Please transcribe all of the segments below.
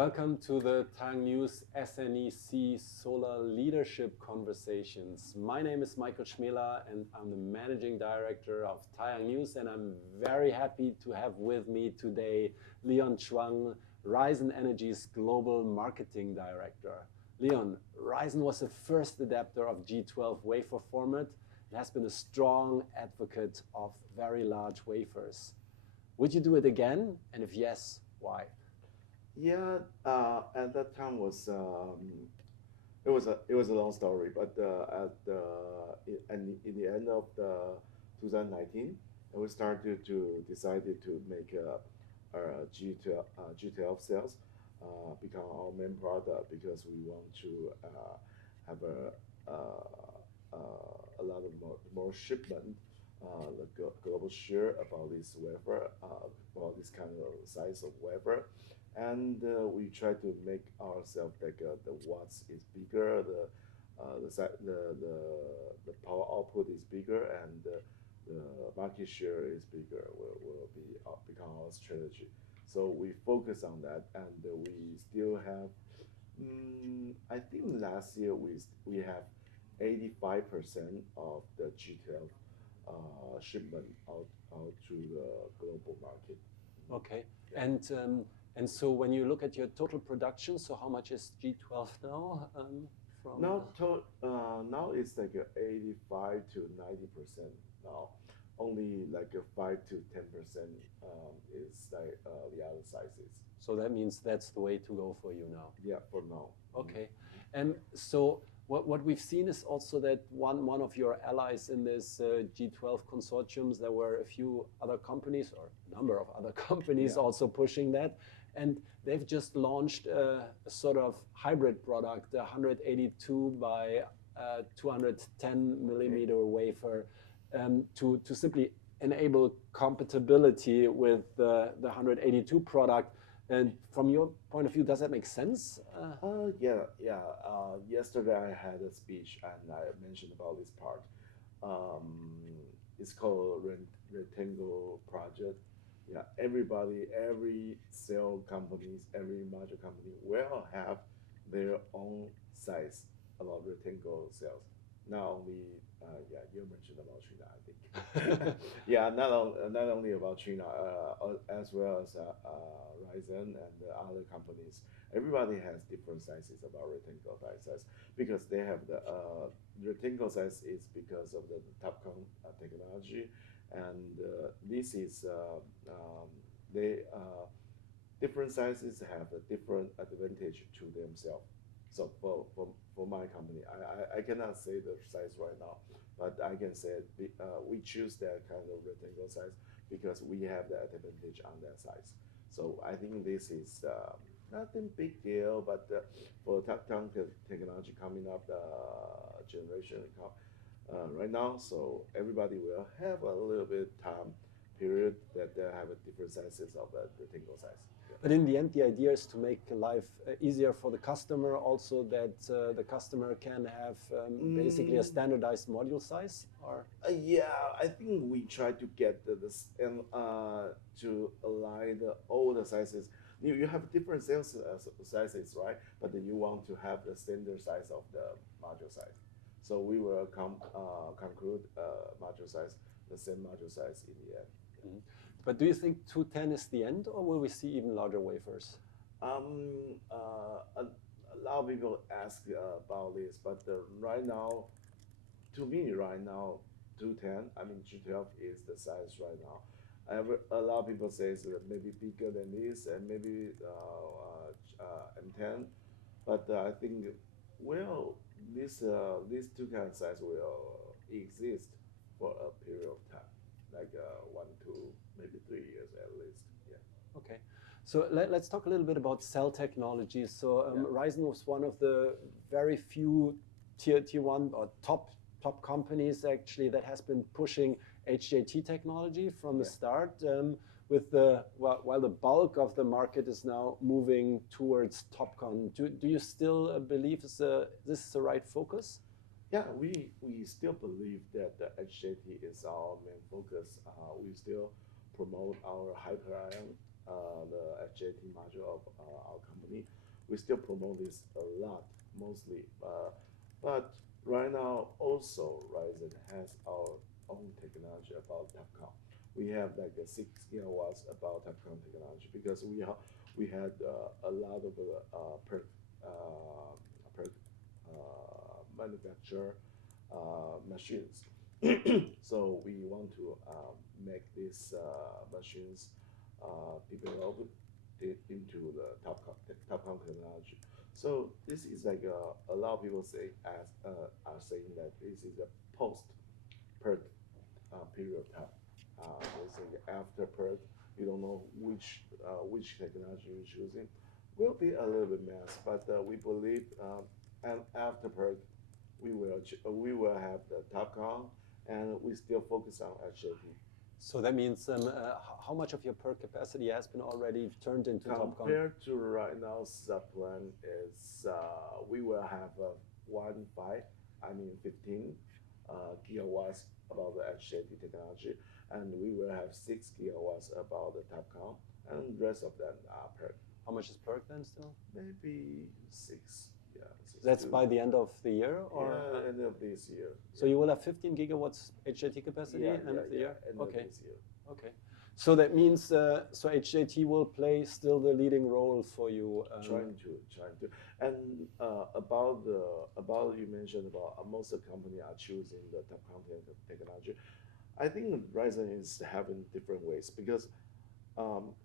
Welcome to the TaiyangNews SNEC-Solar Leadership Conversations. My name is Michael Schmela and I'm the Managing Director of TaiyangNews, and I'm very happy to have with me today Leon Zhuang, Ryzen Energy's Global Marketing Director. Leon, Ryzen was the first adapter of G12 wafer format. It has been a strong advocate of very large wafers. Would you do it again? And if yes, why? Yeah, at that time it was a long story, but in the end of 2019, we started to decided to make our G12 sales become our main product, because we want to have a lot of more shipment, the global share about this wafer, about this kind of size of wafer. And we try to make ourselves like the watts is bigger, the power output is bigger, and the market share is bigger. Will become our strategy. So we focus on that, and we still have. I think last year we have 85% of the G12 shipment out to the global market. Okay, yeah. And so when you look at your total production, so how much is G12 now? Now it's like 85 to 90% now. Only like 5 to 10% is like the other sizes. So that means that's the way to go for you now. Yeah, for now. Okay, and so what we've seen is also that one of your allies in this G12 consortiums, there were a few other companies, or a number of other companies, yeah, also pushing that. And they've just launched a sort of hybrid product, a 182 by 210 millimeter wafer, to simply enable compatibility with the 182 product. And from your point of view, does that make sense? Yeah. Yesterday I had a speech and I mentioned about this part. It's called Rectangle Project. Yeah, every cell companies, every module company will have their own size about rectangle cells. Not only, you mentioned about China, I think. Yeah, not only about China, as well as Ryzen and the other companies. Everybody has different sizes about rectangle size, because they have the rectangle size is because of the TOPCon technology. And this is different sizes have a different advantage to themselves. So for my company, I cannot say the size right now, but I can say we choose that kind of rectangle size because we have the advantage on that size. So I think this is nothing big deal, but for TOPCon technology coming up, generation right now, so everybody will have a little bit time period that they have a different sizes of the rectangle size. Yeah. But in the end, the idea is to make life easier for the customer, also that the customer can have basically a standardized module size, or? Yeah, I think we try to get this and to align all the sizes. You have different sales sizes, right? But then you want to have the standard size of the module size. So we will conclude module size, the same module size in the end. Mm-hmm. But do you think 210 is the end, or will we see even larger wafers? A lot of people ask about this, but right now, to me, right now, 210, I mean G12 is the size right now. A lot of people say it's maybe bigger than this, and maybe M10, but I think, well, these two kind of size will exist for a period of time, like 1 to maybe 3 years at least. Yeah. Okay, so let's talk a little bit about cell technology. So Ryzen was one of the very few tier 1 or top companies actually that has been pushing HJT technology from the start. With while the bulk of the market is now moving towards TOPCon, do you still believe this is the right focus? Yeah, we still believe that the HJT is our main focus. We still promote our hyper ion the HJT module of our company. We still promote this a lot, mostly. But right now, also, Ryzen has our own technology about TOPCon. We have like a 6 gigawatts about TOPCon technology because we had a lot of per manufacture machines. So we want to make these machines developed into the TOPCon technology. So this is like a lot of people are saying that this is a post PERT period of time. They say after PERT, you don't know which technology you're choosing. Will be a little bit mess, but we believe and after PERT, we will have the TOPCon, and we still focus on HJT. So that means how much of your PERT capacity has been already turned into TOPCon? Compared to right now, the plan is we will have 15 gigawatts about the HJT technology, and we will have 6 gigawatts about the TOPCon, and the rest of them are PERT. How much is PERT then still? Maybe 6. Yeah. That's by the end of the year, or end of this year. So you will have 15 gigawatts HJT capacity end of the year. End of this year. Okay. So that means so HJT will play still the leading role for you. Trying to. And about you mentioned about most of the company are choosing the TOPCon technology. I think Ryzen is having different ways because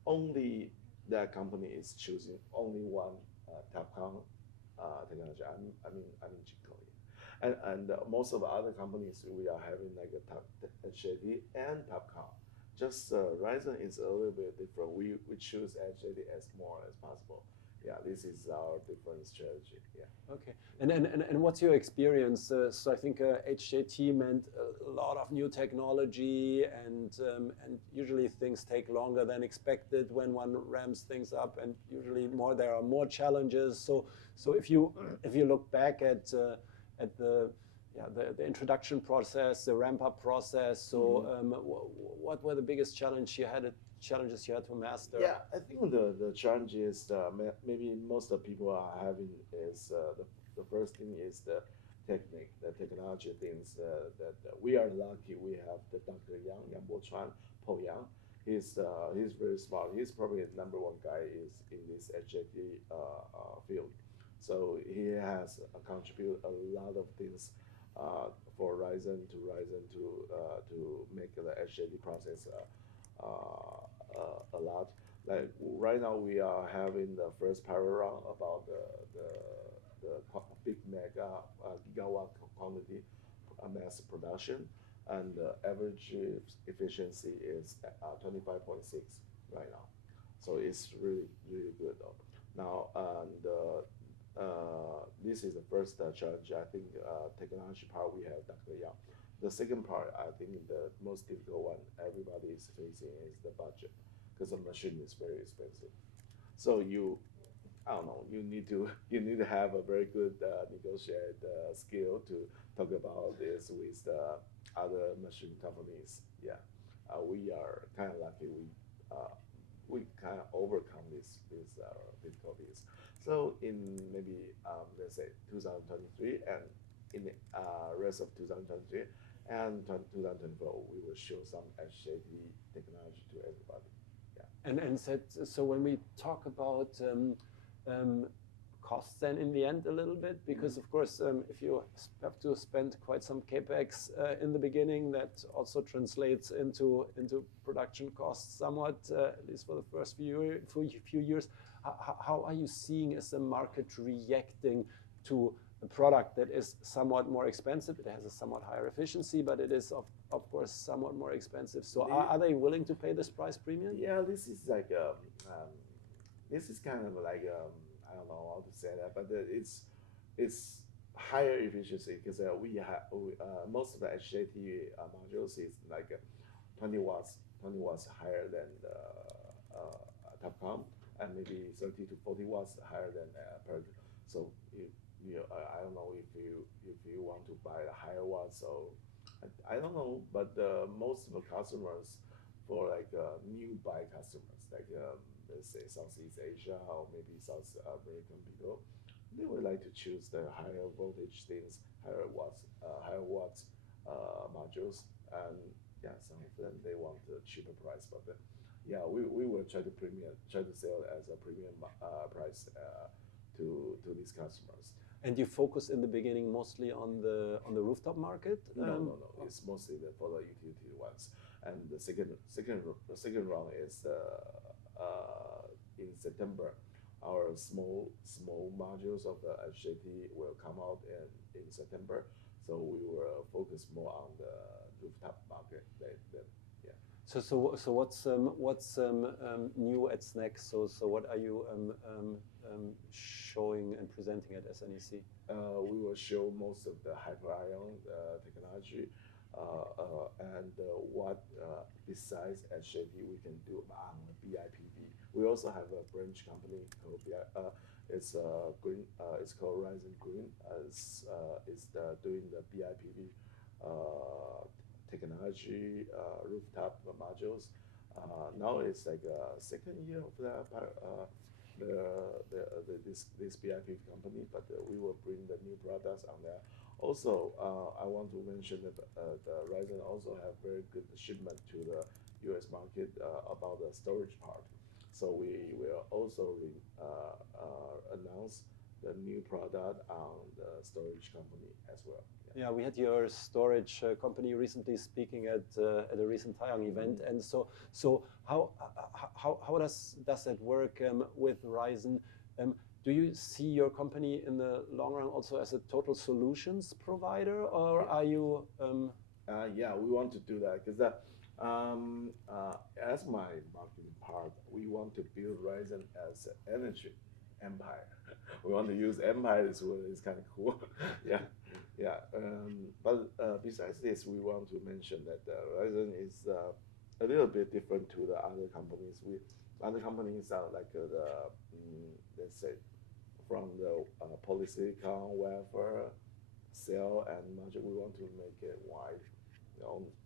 only that company is choosing only one TOPCon technology. I mean G12. And most of the other companies we are having like a HJT and TOPCon. Just Ryzen is a little bit different. We choose HJT as more as possible. Yeah, this is our different strategy. Yeah. Okay. And what's your experience? So I think HJT meant a lot of new technology, and usually things take longer than expected when one ramps things up, and usually there are more challenges. So if you look back at the introduction process, the ramp up process. So what were the biggest challenges you had to master? Yeah, I think the challenge is maybe most of the people are having is the first thing is the technology things that we are lucky we have the Dr. Yang Po Yang. He's very smart. He's probably the #1 guy is in this HJT field. So he has contributed a lot of things for Ryzen to make the HJT process a lot. Like right now, we are having the first pilot round about the big mega gigawatt quantity mass production, and the average efficiency is 25.6 right now. So it's really good though. Now this is the first challenge. I think technology part we have Dr. Yang. The second part, I think the most difficult one everybody is facing is the budget, because the machine is very expensive. So you need to have a very good negotiate skill to talk about this with the other machine companies. Yeah, we are kind of lucky. We kind of overcome these difficulties. So in maybe let's say 2023 and in the rest of 2023 and 2024, we will show some HJT technology to everybody. Yeah. And so when we talk about costs then in the end a little bit, because of course if you have to spend quite some capex in the beginning, that also translates into production costs somewhat, at least for the first few years. How are you seeing as the market reacting to a product that is somewhat more expensive? It has a somewhat higher efficiency, but it is of course somewhat more expensive. So are they willing to pay this price premium? Yeah, this is like this is kind of like I don't know how to say that, but it's higher efficiency because we have most of the HJT modules is like 20 watts higher than the TOPCon, and maybe 30 to 40 watts higher than PERT. So I don't know if you want to buy a higher watt. So I don't know, but most of the customers for like new buy customers, like let's say Southeast Asia or maybe South American people. They would like to choose the higher voltage things, higher watts modules, and yeah, some of them they want a cheaper price, but yeah, we will try to sell as a premium price to these customers. And you focus in the beginning mostly on the rooftop market? No. It's mostly for the utility ones. And the second round is in September. Our small modules of the HJT will come out in September. So we will focus more on the rooftop market. Yeah. So what's new at SNEC? So what are you showing and presenting at SNEC? We will show most of the hyper-ion technology and what besides HJT we can do on the BIPV. We also have a branch company called it's green. It's called Rising Green. It's doing the BIPV technology rooftop modules. Now it's like second year of this BIPV company, but we will bring the new products on there. Also, I want to mention that the Ryzen also have very good shipment to the U.S. market about the storage part. So we will also announce the new product on the storage company as well. Yeah, we had your storage company recently speaking at a recent Taiyang event, and so how does that work with Ryzen? Do you see your company in the long run also as a total solutions provider, or are you? Yeah, we want to do that because as my marketing part, we want to build Ryzen as an energy empire. We want to use empire as well. It's kind of cool. Yeah. But besides this, we want to mention that Ryzen is a little bit different to the other companies. Other companies are like let's say from the polysilicon wafer cell and module. We want to make it wide.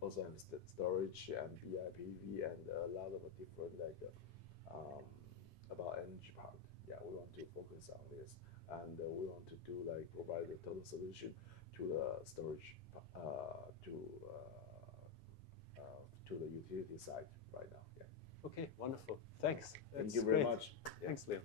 Also have storage and BIPV and a lot of different like about energy part. Yeah, we want to focus on this, and we want to do like provide a total solution to the storage to the utility side right now. Yeah. Okay, wonderful. Thanks. Thank you very much. Thanks, Leon.